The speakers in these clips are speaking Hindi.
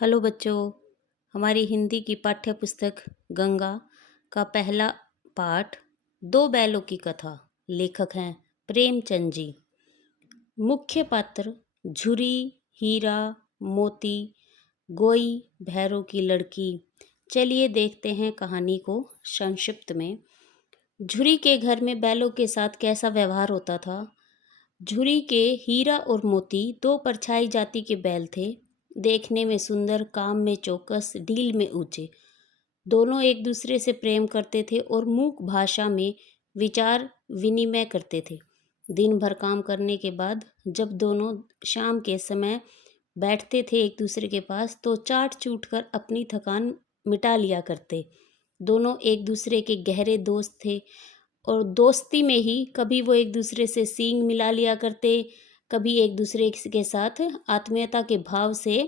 हेलो बच्चों। हमारी हिंदी की पाठ्य पुस्तक गंगा का पहला पाठ दो बैलों की कथा। लेखक हैं प्रेमचंद जी। मुख्य पात्र झुरी, हीरा, मोती, गोई, भैरों की लड़की। चलिए देखते हैं कहानी को संक्षिप्त में। झुरी के घर में बैलों के साथ कैसा व्यवहार होता था। झुरी के हीरा और मोती दो परछाई जाति के बैल थे। देखने में सुंदर, काम में चौकस, ढील में ऊंचे। दोनों एक दूसरे से प्रेम करते थे और मूक भाषा में विचार विनिमय करते थे। दिन भर काम करने के बाद जब दोनों शाम के समय बैठते थे एक दूसरे के पास, तो चाट चूट कर अपनी थकान मिटा लिया करते। दोनों एक दूसरे के गहरे दोस्त थे और दोस्ती में ही कभी वो एक दूसरे से सींग मिला लिया करते, कभी एक दूसरे के साथ आत्मीयता के भाव से,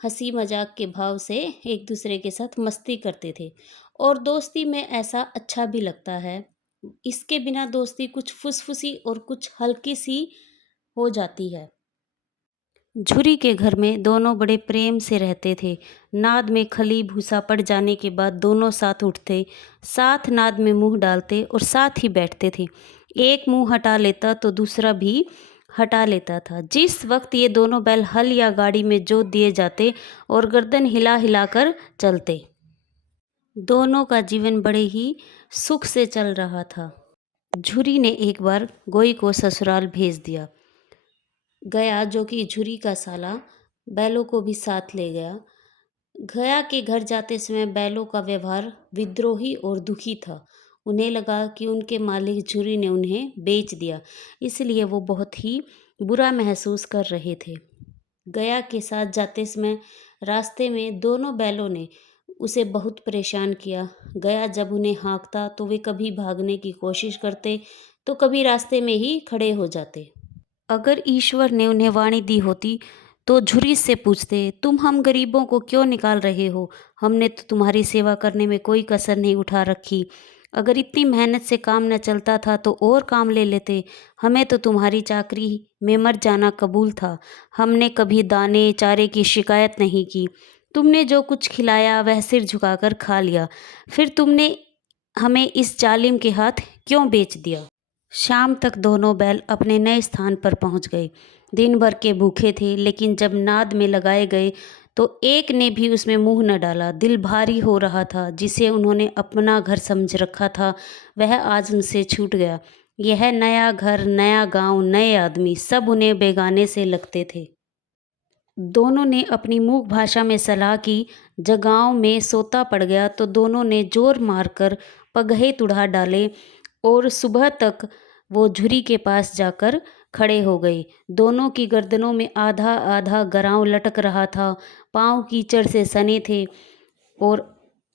हंसी मजाक के भाव से एक दूसरे के साथ मस्ती करते थे। और दोस्ती में ऐसा अच्छा भी लगता है। इसके बिना दोस्ती कुछ फुसफुसी और कुछ हल्की सी हो जाती है। झुरी के घर में दोनों बड़े प्रेम से रहते थे। नाद में खली भूसा पड़ जाने के बाद दोनों साथ उठते, साथ नाद में मुंह डालते और साथ ही बैठते थे। एक मुंह हटा लेता तो दूसरा भी हटा लेता था। जिस वक्त ये दोनों बैल हल या गाड़ी में जोत दिए जाते और गर्दन हिला हिलाकर चलते, दोनों का जीवन बड़े ही सुख से चल रहा था। झुरी ने एक बार गोई को ससुराल भेज दिया। गया, जो कि झुरी का साला, बैलों को भी साथ ले गया। गया के घर जाते समय बैलों का व्यवहार विद्रोही और दुखी था। उन्हें लगा कि उनके मालिक झुरी ने उन्हें बेच दिया, इसलिए वो बहुत ही बुरा महसूस कर रहे थे। गया के साथ जाते समय रास्ते में दोनों बैलों ने उसे बहुत परेशान किया। गया जब उन्हें हाँकता तो वे कभी भागने की कोशिश करते तो कभी रास्ते में ही खड़े हो जाते। अगर ईश्वर ने उन्हें वाणी दी होती तो झुरी से पूछते, तुम हम गरीबों को क्यों निकाल रहे हो? हमने तो तुम्हारी सेवा करने में कोई कसर नहीं उठा रखी। अगर इतनी मेहनत से काम न चलता था तो और काम ले लेते। हमें तो तुम्हारी चाकरी में मर जाना कबूल था। हमने कभी दाने चारे की शिकायत नहीं की। तुमने जो कुछ खिलाया वह सिर झुकाकर खा लिया। फिर तुमने हमें इस जालिम के हाथ क्यों बेच दिया? शाम तक दोनों बैल अपने नए स्थान पर पहुंच गए। दिन भर के भूखे थे, लेकिन जब नाद में लगाए गए तो एक ने भी उसमें मुंह न डाला। दिल भारी हो रहा था। जिसे उन्होंने अपना घर समझ रखा था वह आज उनसे छूट गया। यह नया घर, नया गांव, नए आदमी, सब उन्हें बेगाने से लगते थे। दोनों ने अपनी मूक भाषा में सलाह की। जब गांव में सोता पड़ गया तो दोनों ने जोर मारकर पगहे तुड़ा डाले और सुबह तक वो झुरी के पास जाकर खड़े हो गए। दोनों की गर्दनों में आधा आधा गराव लटक रहा था। पांव कीचड़ से सने थे और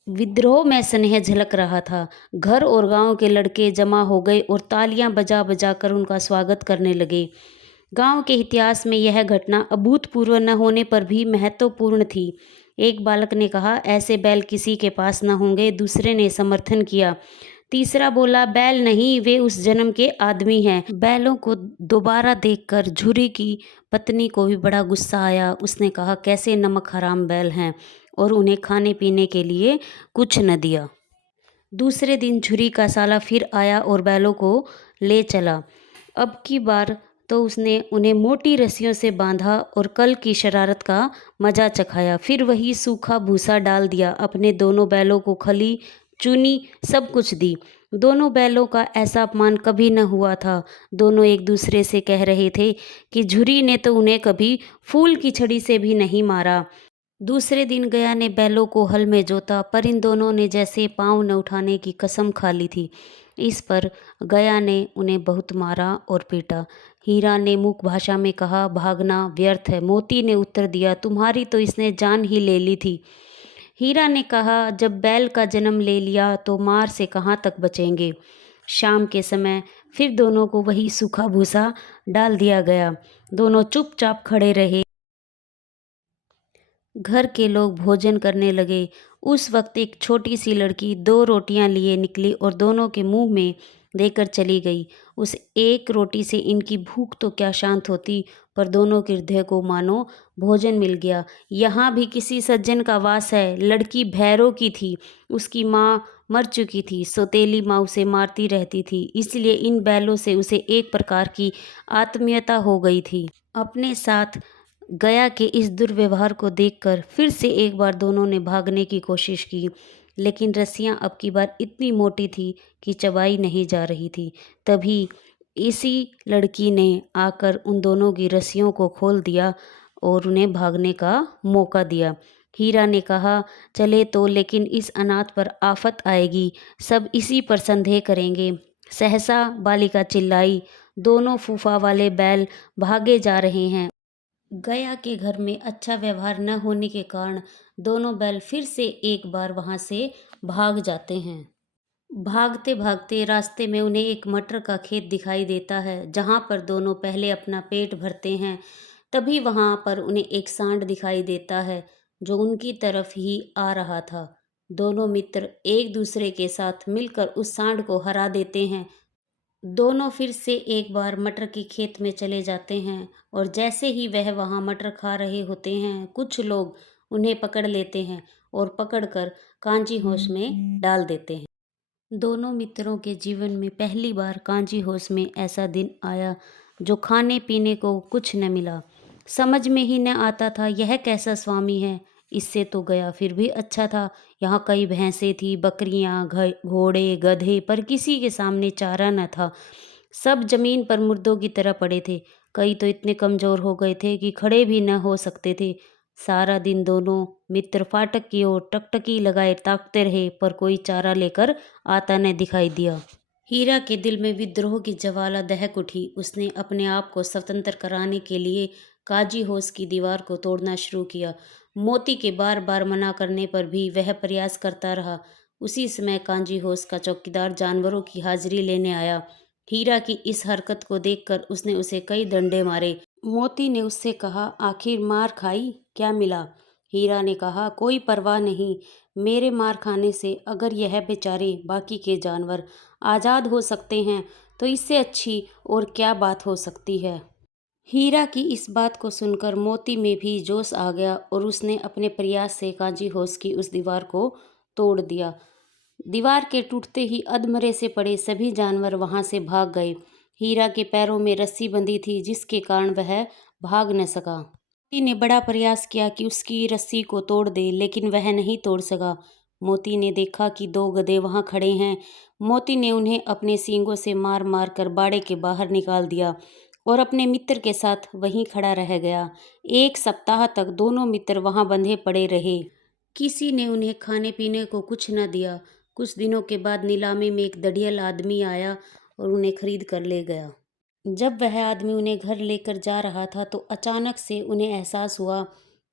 विद्रोह में स्नेह झलक रहा था। घर और गांव के लड़के जमा हो गए और तालियां बजा बजा कर उनका स्वागत करने लगे। गांव के इतिहास में यह घटना अभूतपूर्व न होने पर भी महत्वपूर्ण थी। एक बालक ने कहा, ऐसे बैल किसी के पास न होंगे। दूसरे ने समर्थन किया। तीसरा बोला, बैल नहीं, वे उस जन्म के आदमी हैं। बैलों को दोबारा देखकर झुरी की पत्नी को भी बड़ा गुस्सा आया। उसने कहा, कैसे नमक हराम बैल हैं, और उन्हें खाने पीने के लिए कुछ न दिया। दूसरे दिन झुरी का साला फिर आया और बैलों को ले चला। अब की बार तो उसने उन्हें मोटी रस्सियों से बांधा और कल की शरारत का मजा चखाया। फिर वही सूखा भूसा डाल दिया। अपने दोनों बैलों को खली, चुनी, सब कुछ दी। दोनों बैलों का ऐसा अपमान कभी न हुआ था। दोनों एक दूसरे से कह रहे थे कि झुरी ने तो उन्हें कभी फूल की छड़ी से भी नहीं मारा। दूसरे दिन गया ने बैलों को हल में जोता, पर इन दोनों ने जैसे पाँव न उठाने की कसम खा ली थी। इस पर गया ने उन्हें बहुत मारा और पीटा। हीरा ने मूक भाषा में कहा, भागना व्यर्थ है। मोती ने उत्तर दिया, तुम्हारी तो इसने जान ही ले ली थी। हीरा ने कहा, जब बैल का जन्म ले लिया तो मार से कहाँ तक बचेंगे। शाम के समय फिर दोनों को वही सूखा भूसा डाल दिया गया। दोनों चुपचाप खड़े रहे। घर के लोग भोजन करने लगे। उस वक्त एक छोटी सी लड़की 2 रोटियां लिए निकली और दोनों के मुंह में देकर चली गई। उस एक रोटी से इनकी भूख तो क्या शांत होती, पर दोनों के हृदय को मानो भोजन मिल गया। यहाँ भी किसी सज्जन का वास है। लड़की भैरों की थी, उसकी माँ मर चुकी थी। सौतेली माँ उसे मारती रहती थी, इसलिए इन बैलों से उसे एक प्रकार की आत्मीयता हो गई थी। अपने साथ गया के इस दुर्व्यवहार को देखकर फिर से एक बार दोनों ने भागने की कोशिश की, लेकिन रस्सियां अब की बार इतनी मोटी थी कि चबाई नहीं जा रही थी। तभी इसी लड़की ने आकर उन दोनों की रस्सियों को खोल दिया और उन्हें भागने का मौका दिया। हीरा ने कहा, चले तो, लेकिन इस अनाथ पर आफत आएगी, सब इसी पर संदेह करेंगे। सहसा बालिका चिल्लाई, दोनों फूफा वाले बैल भागे जा रहे हैं। गया के घर में अच्छा व्यवहार न होने के कारण दोनों बैल फिर से एक बार वहां से भाग जाते हैं। भागते भागते रास्ते में उन्हें एक मटर का खेत दिखाई देता है, जहां पर दोनों पहले अपना पेट भरते हैं। तभी वहां पर उन्हें एक सांड दिखाई देता है, जो उनकी तरफ ही आ रहा था। दोनों मित्र एक दूसरे के साथ मिलकर उस सांड को हरा देते हैं। दोनों फिर से एक बार मटर के खेत में चले जाते हैं, और जैसे ही वह वहाँ मटर खा रहे होते हैं, कुछ लोग उन्हें पकड़ लेते हैं और पकड़कर कांची होश में डाल देते हैं। दोनों मित्रों के जीवन में पहली बार कांची होश में ऐसा दिन आया जो खाने पीने को कुछ न मिला। समझ में ही न आता था यह कैसा स्वामी है। इससे तो गया फिर भी अच्छा था। यहाँ कई भैंसें थी, बकरियाँ, घोड़े, गधे, पर किसी के सामने चारा न था। सब जमीन पर मुर्दों की तरह पड़े थे। कई तो इतने कमजोर हो गए थे कि खड़े भी न हो सकते थे। सारा दिन दोनों मित्र फाटक की ओर टकटकी लगाए ताकते रहे, पर कोई चारा लेकर आता न दिखाई दिया। हीरा के दिल में विद्रोह की ज्वाला दहक उठी। उसने अपने आप को स्वतंत्र कराने के लिए काजी होश की दीवार को तोड़ना शुरू किया। मोती के बार बार मना करने पर भी वह प्रयास करता रहा। उसी समय कांजी होश का चौकीदार जानवरों की हाजिरी लेने आया। हीरा की इस हरकत को देखकर उसने उसे कई डंडे मारे। मोती ने उससे कहा, आखिर मार खाई, क्या मिला? हीरा ने कहा, कोई परवाह नहीं। मेरे मार खाने से अगर यह बेचारे बाकी के जानवर आज़ाद हो सकते हैं तो इससे अच्छी और क्या बात हो सकती है। हीरा की इस बात को सुनकर मोती में भी जोश आ गया और उसने अपने प्रयास से काजी होश की उस दीवार को तोड़ दिया। दीवार के टूटते ही अधमरे से पड़े सभी जानवर वहां से भाग गए। हीरा के पैरों में रस्सी बंधी थी, जिसके कारण वह भाग न सका। मोती ने बड़ा प्रयास किया कि उसकी रस्सी को तोड़ दे, लेकिन वह नहीं तोड़ सका। मोती ने देखा कि दो गधे वहां खड़े हैं। मोती ने उन्हें अपने सींगों से मार मार कर बाड़े के बाहर निकाल दिया और अपने मित्र के साथ वहीं खड़ा रह गया। एक सप्ताह तक दोनों मित्र वहां बंधे पड़े रहे। किसी ने उन्हें खाने पीने को कुछ न दिया। कुछ दिनों के बाद नीलामी में एक दढ़ियल आदमी आया और उन्हें खरीद कर ले गया। जब वह आदमी उन्हें घर लेकर जा रहा था तो अचानक से उन्हें एहसास हुआ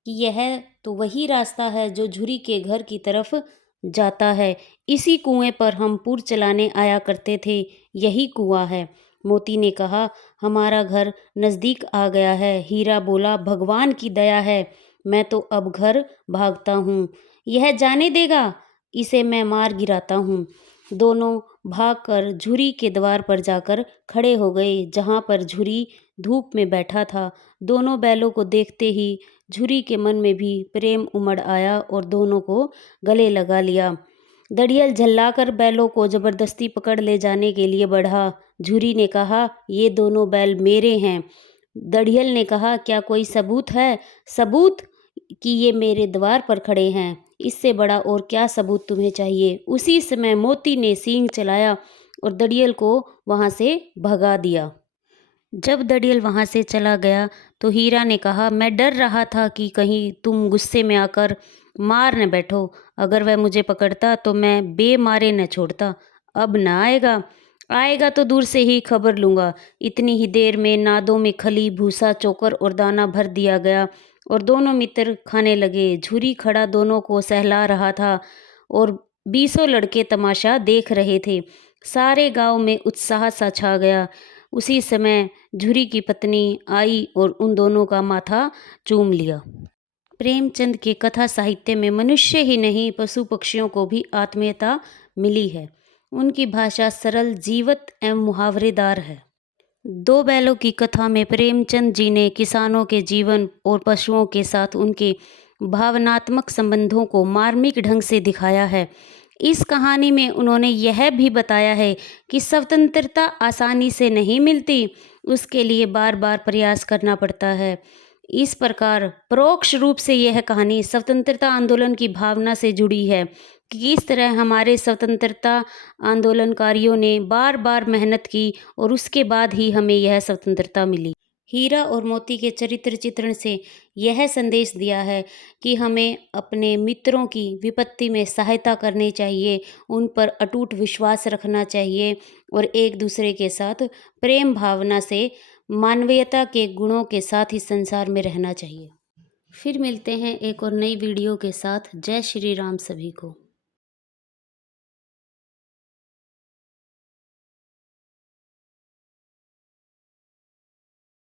कि यह तो वही रास्ता है जो झुरी के घर की तरफ जाता है। इसी कुएं पर हम पुर चलाने आया करते थे, यही कुआं है। मोती ने कहा, हमारा घर नज़दीक आ गया है। हीरा बोला, भगवान की दया है, मैं तो अब घर भागता हूँ। यह जाने देगा, इसे मैं मार गिराता हूँ। दोनों भागकर झुरी के द्वार पर जाकर खड़े हो गए, जहाँ पर झुरी धूप में बैठा था। दोनों बैलों को देखते ही झुरी के मन में भी प्रेम उमड़ आया और दोनों को गले लगा लिया। दड़ियल झल्लाकर बैलों को जबरदस्ती पकड़ ले जाने के लिए बढ़ा। झुरी ने कहा, ये दोनों बैल मेरे हैं। दड़ियल ने कहा, क्या कोई सबूत है? सबूत कि ये मेरे द्वार पर खड़े हैं, इससे बड़ा और क्या सबूत तुम्हें चाहिए? उसी समय मोती ने सींग चलाया और दड़ियल को वहां से भगा दिया। जब दड़ियल वहां से चला गया तो हीरा ने कहा, मैं डर रहा था कि कहीं तुम गुस्से में आकर मार न बैठो। अगर वह मुझे पकड़ता तो मैं बेमारे न छोड़ता। अब न आएगा, आएगा तो दूर से ही खबर लूँगा। इतनी ही देर में नादों में खली, भूसा, चोकर और दाना भर दिया गया और दोनों मित्र खाने लगे। झुरी खड़ा दोनों को सहला रहा था और 20 लड़के तमाशा देख रहे थे। सारे गांव में उत्साह सा छा गया। उसी समय झुरी की पत्नी आई और उन दोनों का माथा चूम लिया। प्रेमचंद के कथा साहित्य में मनुष्य ही नहीं, पशु पक्षियों को भी आत्मीयता मिली है। उनकी भाषा सरल, जीवत एवं मुहावरेदार है। दो बैलों की कथा में प्रेमचंद जी ने किसानों के जीवन और पशुओं के साथ उनके भावनात्मक संबंधों को मार्मिक ढंग से दिखाया है। इस कहानी में उन्होंने यह भी बताया है कि स्वतंत्रता आसानी से नहीं मिलती, उसके लिए बार बार प्रयास करना पड़ता है। इस प्रकार परोक्ष रूप से यह कहानी स्वतंत्रता आंदोलन की भावना से जुड़ी है कि किस तरह हमारे स्वतंत्रता आंदोलनकारियों ने बार बार मेहनत की और उसके बाद ही हमें यह स्वतंत्रता मिली। हीरा और मोती के चरित्र चित्रण से यह संदेश दिया है कि हमें अपने मित्रों की विपत्ति में सहायता करनी चाहिए, उन पर अटूट विश्वास रखना चाहिए और एक दूसरे के साथ प्रेम भावना से मानवीयता के गुणों के साथ इस संसार में रहना चाहिए। फिर मिलते हैं एक और नई वीडियो के साथ। जय श्री राम सभी को।